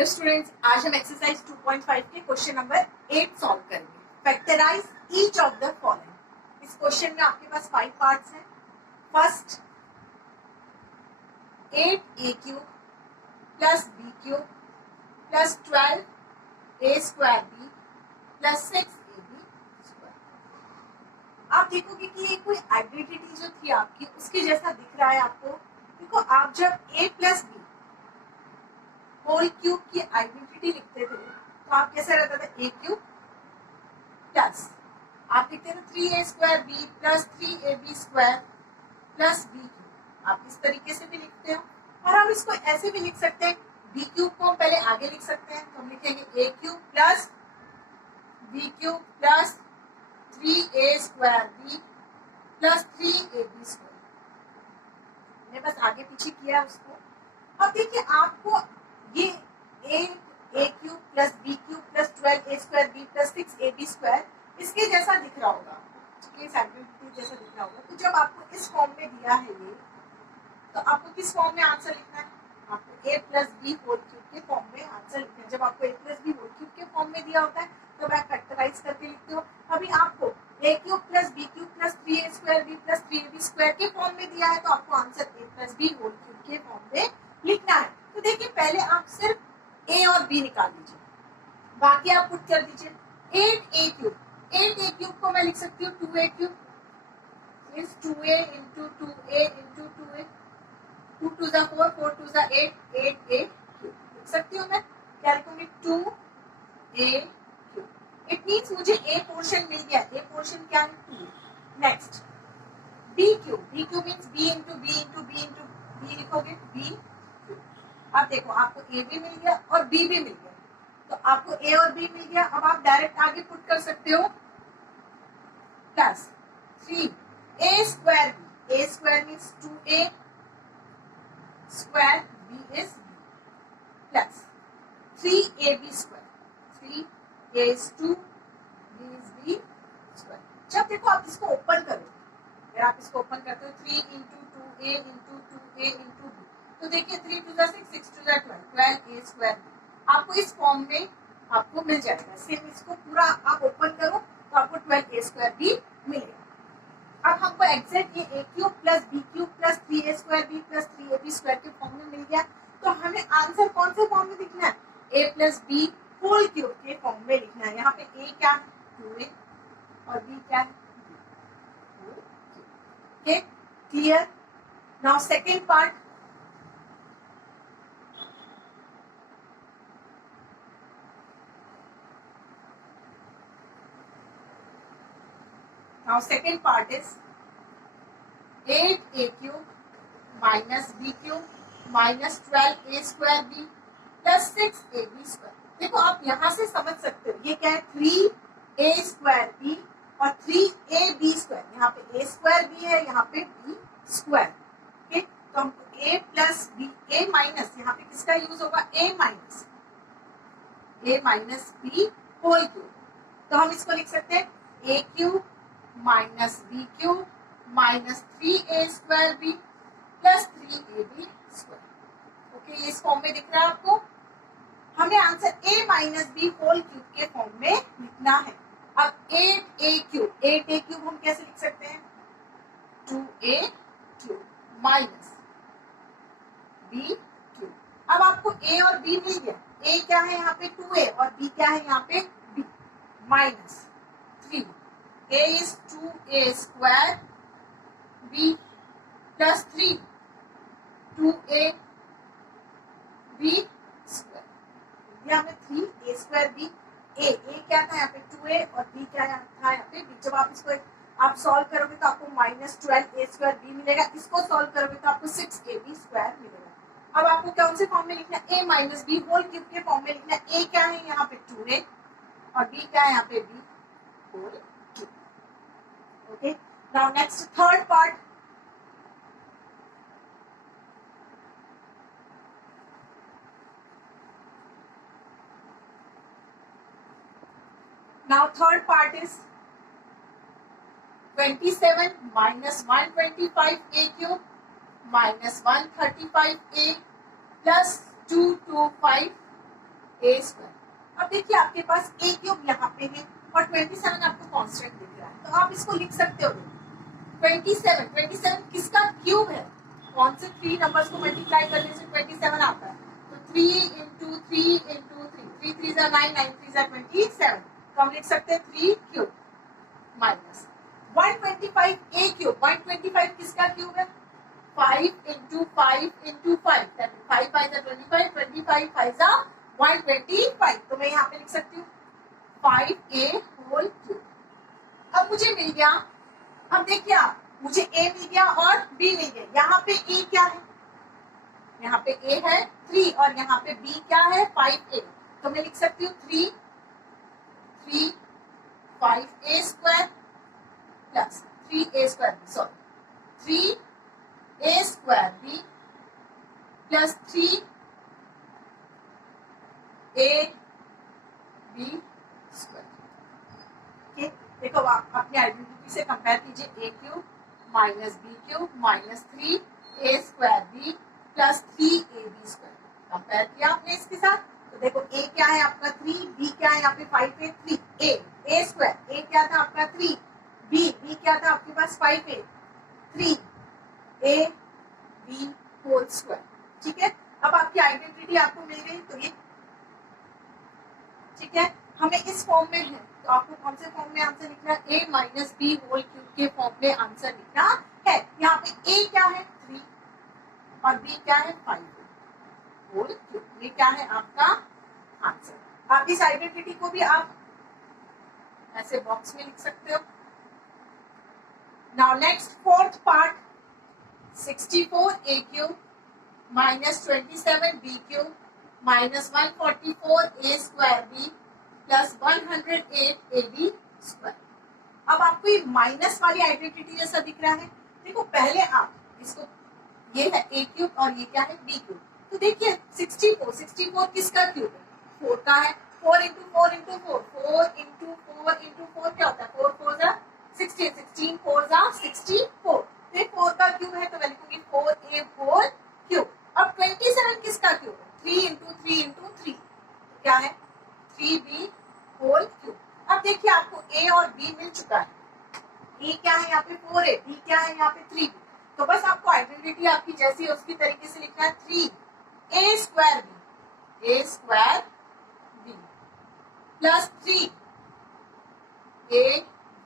Hello students, आज हम exercise 2.5 के क्वेश्चन नंबर 8 सॉल्व करेंगे। Factorise each of the following. इस क्वेश्चन में आपके पास 5 पार्ट्स हैं। First, 8a cube plus b cube plus 12a square b plus 6ab square. आप देखोगे कि ये कोई आइडेंटिटी जो थी आपकी उसके जैसा दिख रहा है आपको। देखो, आप जब a plus b whole cube की आइडेंटिटी लिखते थे तो आप कैसे रहता था, ए क्यूब प्लस आप लिखते थे 3a square B plus 3ab square plus B cube. आप इस तरीके से भी लिखते हो, और हम इसको ऐसे भी लिख सकते हैं। बी क्यूब को हम पहले आगे लिख सकते हैं, तो हम लिखेंगे A cube plus B cube plus 3a square B plus 3ab square. मैंने बस आगे पीछे किया उसको। और देखिए, आपको ये A cube plus B cube plus 12a square B plus 6ab square इसके जैसा दिख रहा होगा, इस आइडेंटिटी जैसा दिख रहा होगा। तो जब आपको इस फॉर्म में दिया है ये, तो आपको किस फॉर्म में आंसर लिखना है? आपको a plus b whole cube के फॉर्म में आंसर लिखना है। जब आपको a plus b whole cube के फॉर्म में दिया होता है तो आप फैक्टराइज करके लिखते हो। अभी आपको a cube plus B cube plus 3a square B plus 3ab square के फॉर्म में दिया है, तो आपको answer a plus b whole cube के फॉर्म में लिखना है। तो देखिए, पहले आप सिर्फ a और b निकाल लीजिए, बाकी आप पुट कर दीजिए। 8a क्यूब, 8a क्यूब को मैं लिख सकती हूँ 2a cube means 2a into 2a into 2a, 2 two ज़ा 4, 4 टू ज़ा 8, 8a क्यूब लिख सकती हूँ मैं। क्या लिखूंगी? 2a cube. इट मीन्स मुझे a पोर्शन मिल गया। a पोर्शन क्या है? 2। Next, b cube, b cube means b into b into b into b लिखोगे, b। अब देखो, आपको a भी मिल गया और b भी मिल गया, तो आपको a और b मिल गया। अब आप डायरेक्ट आगे पुट कर सकते हो plus 3a square b, a square means 2a square, b is b plus 3ab square, 3a is 2, b is b square. जब देखो आप इसको ओपन करो, अगर आप इसको ओपन करते हो 3 into 2a into 2a into b, तो देखिए 3 टू 6, 6 टू 12, 12a स्क्वायर आपको इस फॉर्म में आपको मिल जाएगा। सेम इसको पूरा आप ओपन करो तो आपको 12a स्क्वायर भी मिलेगा। अब हमको एग्जैक्ट ये a cube plus b cube plus 3a square b plus 3ab square के फॉर्म में मिल गया, तो हमें आंसर कौन से फॉर्म में लिखना है? a plus b whole cube के फॉर्म में लिखना है। यहाँ पे a क्या है? 2a और b क्या है? Okay, clear? Now second part. Now second part is 8a cube minus b cube minus 12a square b plus 6ab square। देखो, आप यहाँ से समझ सकते हो ये क्या है? 3a स्क्वायर b और 3ab स्क्वायर। यहाँ पे a स्क्वायर b है, यहाँ पे b स्क्वायर। ठीक, तो हमको a plus b, a minus, यहाँ पे किसका यूज होगा? a minus b whole cube. तो हम इसको लिख सकते हैं a cube minus b cube minus 3a square B plus 3ab square. Okay, ये इस फॉर्म में दिख रहा है आपको। हमें answer a minus b whole cube के फॉर्म में लिखना है। अब 8a क्यूब हम कैसे लिख सकते हैं? 2a cube minus b cube. अब आपको a और b मिल गया। a क्या है यहाँ पे? 2a और b क्या है यहाँ पे? b minus 3। a is 2a square b plus 3 2a b square। ये हमें 3a square b, a क्या था यहाँ पे? 2a और b क्या था यहाँ पे? b। जब आप इसको आप सॉल्व करोगे तो आपको माइनस 12a स्क्वायर b मिलेगा। इसको सॉल्व करोगे तो आपको 6ab स्क्वायर मिलेगा। अब आपको कौन से फॉर्म में लिखना है? a minus b whole cube के फॉर्म में लिखना है। a क्या है यहाँ पे? 2a और b क्या है यहाँ पे? b whole. Okay, now next third part. Now third part is 27 minus 125a cube minus 135a plus 225 A square. अब देखिए आपके पास ए क्यूब यहाँ पे है और 27 आपको कांस्टेंट दिख रहा है, तो आप इसको लिख सकते हो 27 किसका क्यूब है, कौन से 3 नंबर्स को मल्टीप्लाई करने से 27 आता है, तो 3 इंटू 3 इंटू 3, 3 3 9, 9 3 27, तो हम लिख सकते हैं 3 क्यूब माइनस 125 ए क्यूब। 125 किसका क्यूब है, 5 इंटू 5 इंटू 5, 5 5 25, 25 5 125, तो मैं यहाँ पे लिख सकती हूँ 5a होल क्यूब। अब मुझे मिल गया, अब देखिए आप, मुझे a मिल गया और b मिल गया। यहाँ पे a क्या है, यहाँ पे a है 3 और यहाँ पे b क्या है 5a, तो मैं लिख सकती हूँ 3 5a square plus 3a square, sorry 3a square b plus 3a b square. ठीक, देखो आप अपने आइडेंटिटी से कंपेयर कीजिए, a cube minus b cube minus 3a square b plus 3ab square, compare किया आपने इसके साथ, तो देखो a क्या है आपका 3, b क्या है यहाँ पे 5 है 3, a स्क्वायर, a क्या था आपका 3, b क्या था आपके पास 5 है 3a b होल स्क्वायर। ठीक है, अब आपकी आइडेंटिटी आपको मिल गई, तो ये ठीक है, हमें इस फॉर्म में है, तो आपको कौन से फॉर्म में आंसर लिखना है, a minus b whole cube के फॉर्म में आंसर लिखना है। यहाँ पे a क्या है 3 और b क्या है 5 होल क्यूब, ये क्या है आपका आंसर। आप इस आइडेंटिटी को भी आप ऐसे बॉक्स में लिख सकते हो। Now next fourth part, 64a cube minus 27b cube minus 144a square b plus 108ab square. अब आपको ये माइनस वाली आइडेंटिटी जैसा दिख रहा है, देखो पहले आप इसको, ये है a क्यूब और ये क्या है b क्यूब, तो देखिए 64 किसका क्यूब है, 4 का है, 4 इंटू 4 इंटू 4, 4 इंटू 4 इंटू 4 क्या होता है, 4 4 जा 16, 16 4 जा 64, तो ये 4 का क्यूब है, तो मैं लिखूंगी 4a होल क्यूब। अब 27 किसका क्यूब है, 3 इंटू 3 इंटू 3, क्या है 3b होल क्यूब। अब देखिए आपको a और b मिल चुका है, a क्या है यहाँ पे 4a, b क्या है यहाँ पे 3b, तो बस आपको आइडेंटिटी आपकी जैसी है उसकी तरीके से लिखना है 3a square b plus 3a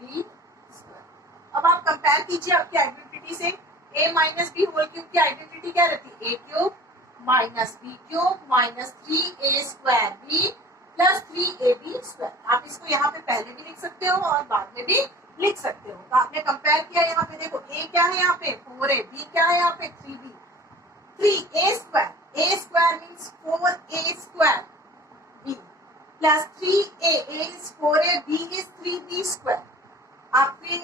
b square. अब आप कंपेयर कीजिए आपकी आइडेंटिटी से, a minus b whole cube की आइडेंटिटी क्या रहती है, a cube minus b cube minus 3a square b plus 3ab square. आप इसको यहाँ पे पहले भी लिख सकते हो और बाद में भी लिख सकते हो। तो आपने कंपेयर किया, यहाँ पे देखो a क्या है यहाँ पे 4a, b क्या है यहाँ पे 3b, 3a square means 4a square b plus 3a is 4a, b is 3b square. आपके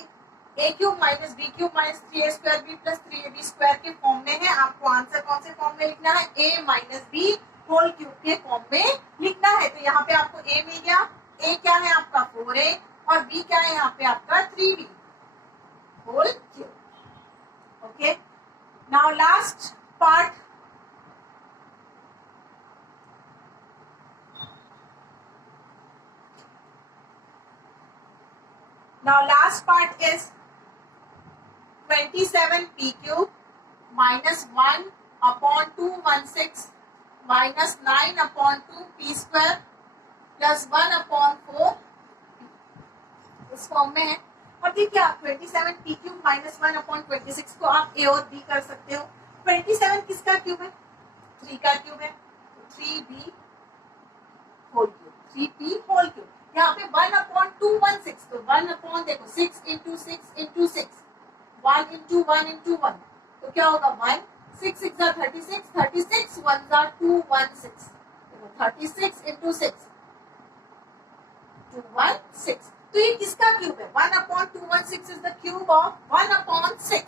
a cube minus b cube minus 3a square b plus 3ab square के फॉर्म में है, आपको आंसर कौन से फॉर्म में लिखना है, a minus b whole cube के फॉर्म में लिखना है। तो यहाँ पे आपको a मिल गया, a क्या है आपका 4a और b क्या है यहाँ पे आपका 3b whole cube. Okay, now last part, now last part is 27p cube minus 1 upon 216 minus 9 upon 2 p square plus 1 upon 4 इस फॉर्म में है। अब देखिए आप 27p क्यूब माइनस 1 अपॉन 26 को आप a और b कर सकते हो। 27 किसका क्यूब है, 3 का क्यूब है, 3b whole cube, 3p whole cube. यहाँ पे 1 अपॉन 216, तो 1 अपॉन देखो 6 इंटू 6 इंटू 6, 1 इंटू 1 इंटू 1, तो क्या होगा 1, 6 6 जा 36, 36 1 जा 216, 36 इंटू 6 216, तो ये किसका क्यूब है, 1 upon 216 is the cube of 1 upon 6,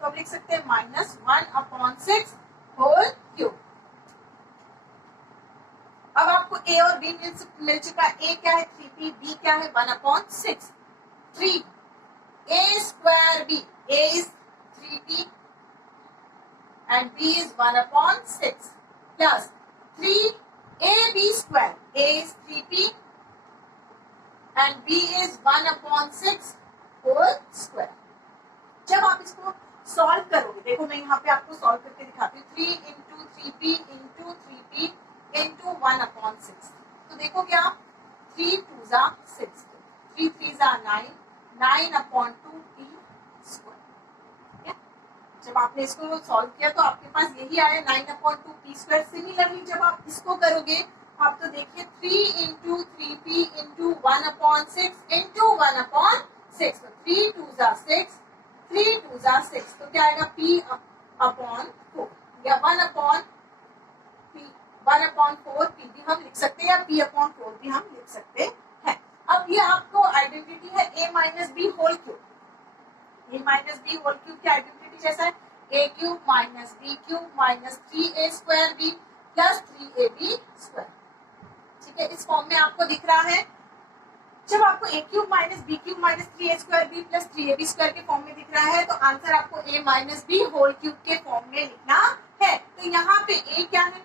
तो हम लिख सकते हैं माइनस 1 अपॉन 6 होल क्यूब। अब आपको a और b मिल चुका है, a क्या है 3p, b क्या है 1 upon 6, 3a square b, a is 3p and b is 1 upon 6 plus 3 AB square. A is 3p and B is 1/6 whole square. जब आप इसको सॉल्व करोगे, देखो मैं यहाँ पे आपको सॉल्व करके दिखाती हूँ. 3 into 3p into 3p into 1/6. तो देखो क्या, 3 2 6, 3 3 9, 9/2p स्क्वायर. जब आपने इसको सॉल्व किया तो आपके पास यही आया 9/2p स्क्वायर. सिमिलरली जब आप इसको करोगे, आप तो देखिए 3 इंटू 3p इंटू 1/6 इंटू 1/6. तो 3 2 6, 3 2 6. तो क्या आएगा, p अपॉन 4 या 1/4 p भी हम लिख सकते हैं या p अपॉन 4 भी हम लिख सकते हैं. अब ये आपको आइडेंटिटी है a minus b whole cube. a minus b whole cube की आइडेंटिटी जैसा है a cube minus b cube minus 3a square b plus 3ab square. ठीक है, इस फॉर्म में आपको दिख रहा है. जब आपको a cube minus b cube minus 3a square b plus 3ab square के फॉर्म में दिख रहा है, तो आंसर आपको a minus b whole cube के फॉर्म में लिखना है. तो यहाँ पे a क्या है,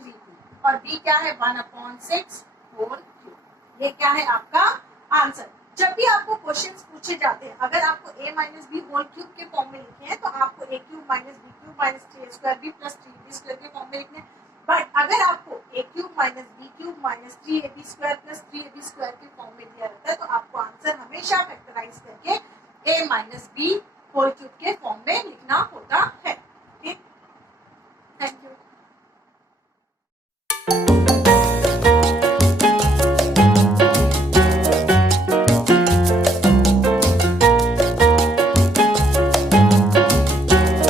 3p और b क्या है, 1/6 होल क्यूब. ये क्या है आपका आंसर. जब भी आपको क्वेश्चंस पूछे जाते हैं, अगर आपको a minus b whole cube के फॉर्म में लिखे हैं, तो आपको a cube minus b cube minus 3a square b plus 3ab square के फॉर्म में लिखने हैं. बट अगर आपको a cube minus b cube minus 3ab square plus 3ab square के फॉर्म में दिया रहता है, तो आपको आंसर हमेशा फैक्टराइज करके a minus b whole cube के फॉर्म में